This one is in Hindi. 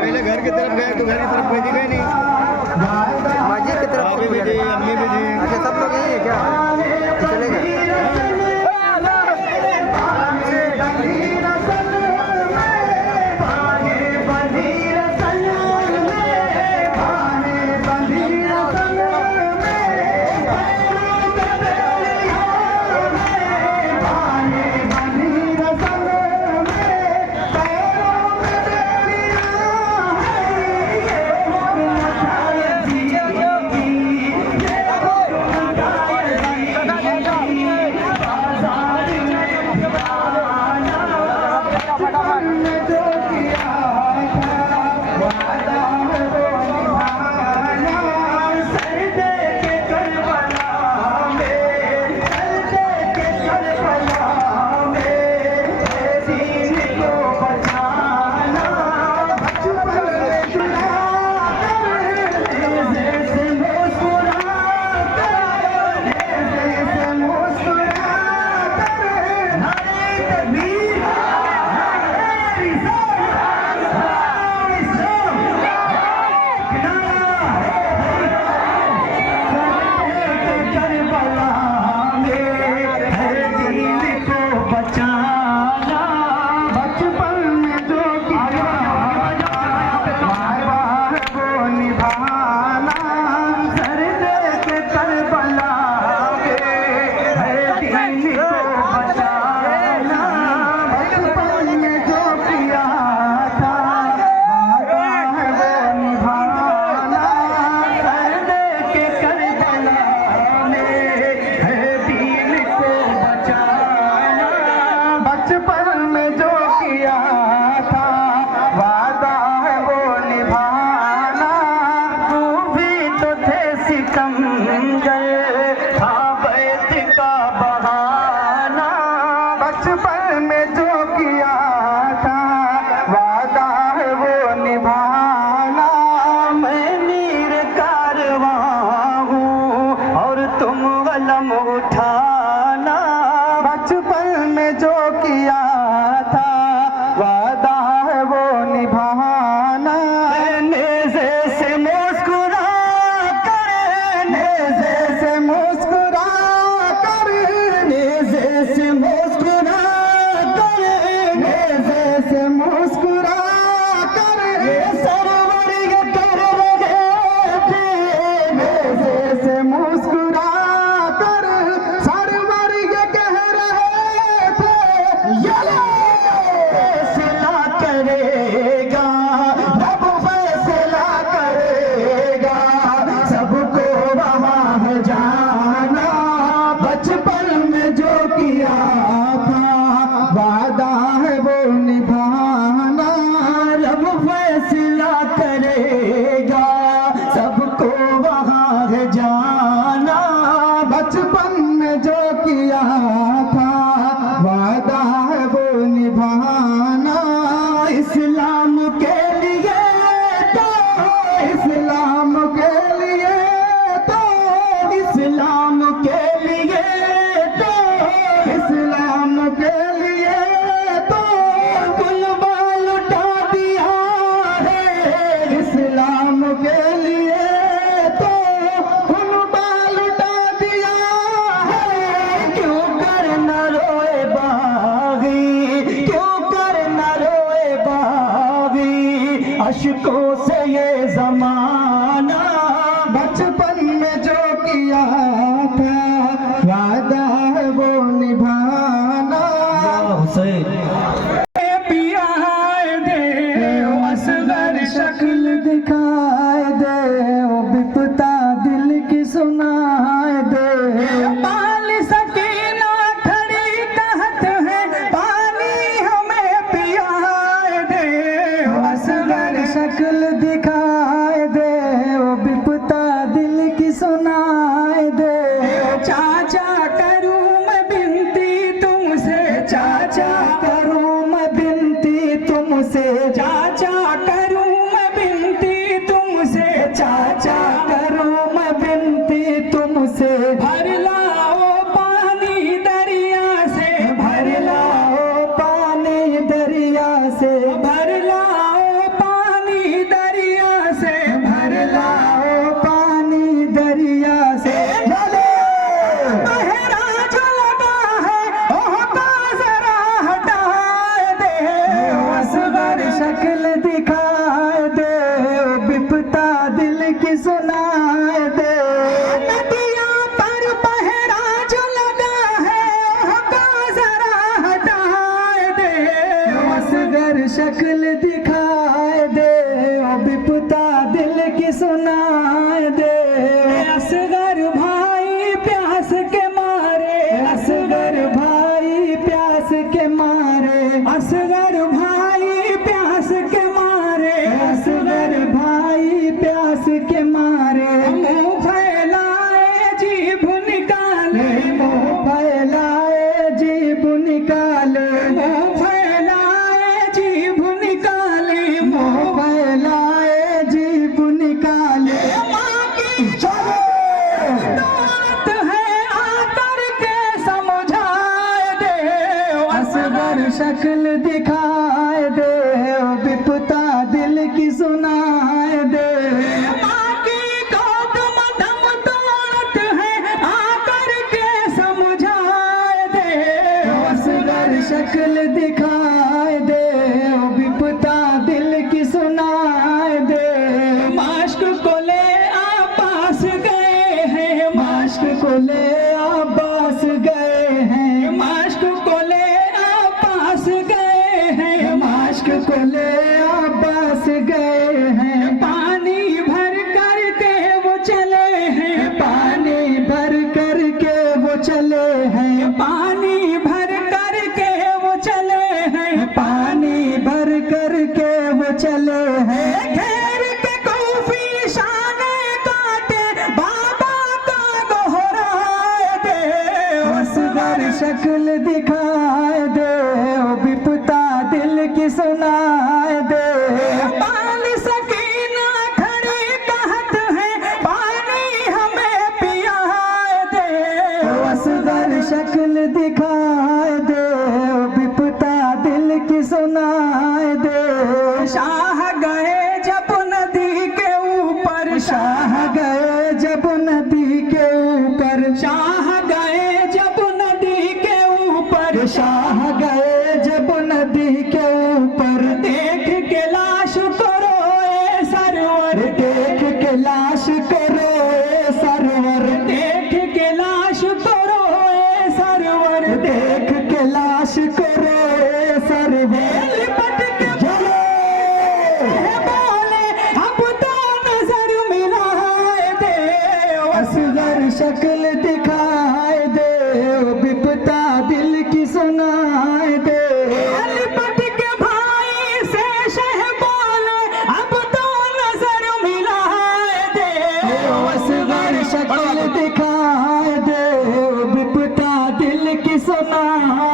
पहले घर की तरफ गए तो घर की तरफ कोई दिखा ही नहीं, मस्जिद की तरफ अभी भी जी, अम्मी भी जी। अच्छा सब लोग यही है क्या? तो चले गए। बचपन में जो किया था वादा है वो निभाना। मैं नीर कारवां हूँ और तुम कलम उठाना। बचपन में जो किया था वादा है वो निभाना। नेज़े से मुस्कुरा कर, नेज़े से मुस्कुरा कर, नेज़े से मुस्कुरा कर, नेज़े से मुस्कुरा कर, सरवर ये कर रहे थे। नेज़े से मुस्कुरा कर सरवर ये कह रहे थे। ये फैसला करेगा, रब फैसला करेगा, सबको वहाँ है जाना। बचपन में जो किया था वादा है वो निभाना। रब फैसला करेगा, सबको वहाँ है जाना। बचपन में जो किया था वादा है वो निभाना। इस्लाम के लिए तो, इस्लाम के लिए तो, इस्लाम के लिए तो, इस्लाम के लिए तो कुर्बान लुटा दिया है। इस्लाम के लिए तो कुर्बान लुटा दिया है। क्यों कर न रोए बागी, क्यों कर न रोए बागी, अश्कों से ये जमाना। बचपन में जो किया था वादा है वो निभाना। पिया है दे असगर शक्ल दिखाए दे, वो बिपता दिल की सुनाए दे। पाल सकीना खड़ी कहत है पानी हमें पिया दे, असगर शक्ल दिखाए दे, वो बिपता दिल की सुनाए दे। निकाले, मुंह फैलाए जीभ निकाले, मुंह फैलाए जीभ निकाले, मुंह फैलाए जीभ निकाले। माँ की दौलत है आकर के समझाए दे, असगर शक्ल दिखाए दे, विपता दिल की सुनाए दे। माँ की गोद में दम दौलत है आकर के समझाए दे, असगर शक्ल दिखाए दे, विपता दिल की सुनाए दे। माश्क को ले आबास गए हैं, माश्क को ले आबास गए हैं, माश्क को ले आबास गए हैं, माश्क को ले आबास गए हैं। पानी भर कर के वो चले हैं, पानी भर कर के वो चले हैं, पानी भर कर के वो चले हैं, पानी भर कर के वो चले हैं। घेर के कूफी शाने काटे, बाबा का दोहराए दे, असगर शक्ल दिखाए दे, विपता दिल की सुनाए दे। बाल सकीना खड़ी कहत है, पानी हमें पियाए दे, असगर शक्ल दिखाए दे, विपता दिल की सुनाए दे। शाह गए जब नदी के ऊपर, शाह गए जब नदी के ऊपर, शाह गए जब नदी के ऊपर, शाह गए जब नदी के ऊपर। देख के लाश को रोए सरवर, देख के लाश को रोए सरवर, देख के लाश को रोए सरवर, देख के लाश को रोए सरवर। लिपट के बोले अब तो नजर मिलाए दे, असगर शक्ल दिखाए दे, विपता दिल की सुनाए दे। लिपट के भाई से शह बोले अब तो नजर मिलाए दे, असगर शक्ल दिखाए दे, विपता दिल की सुनाए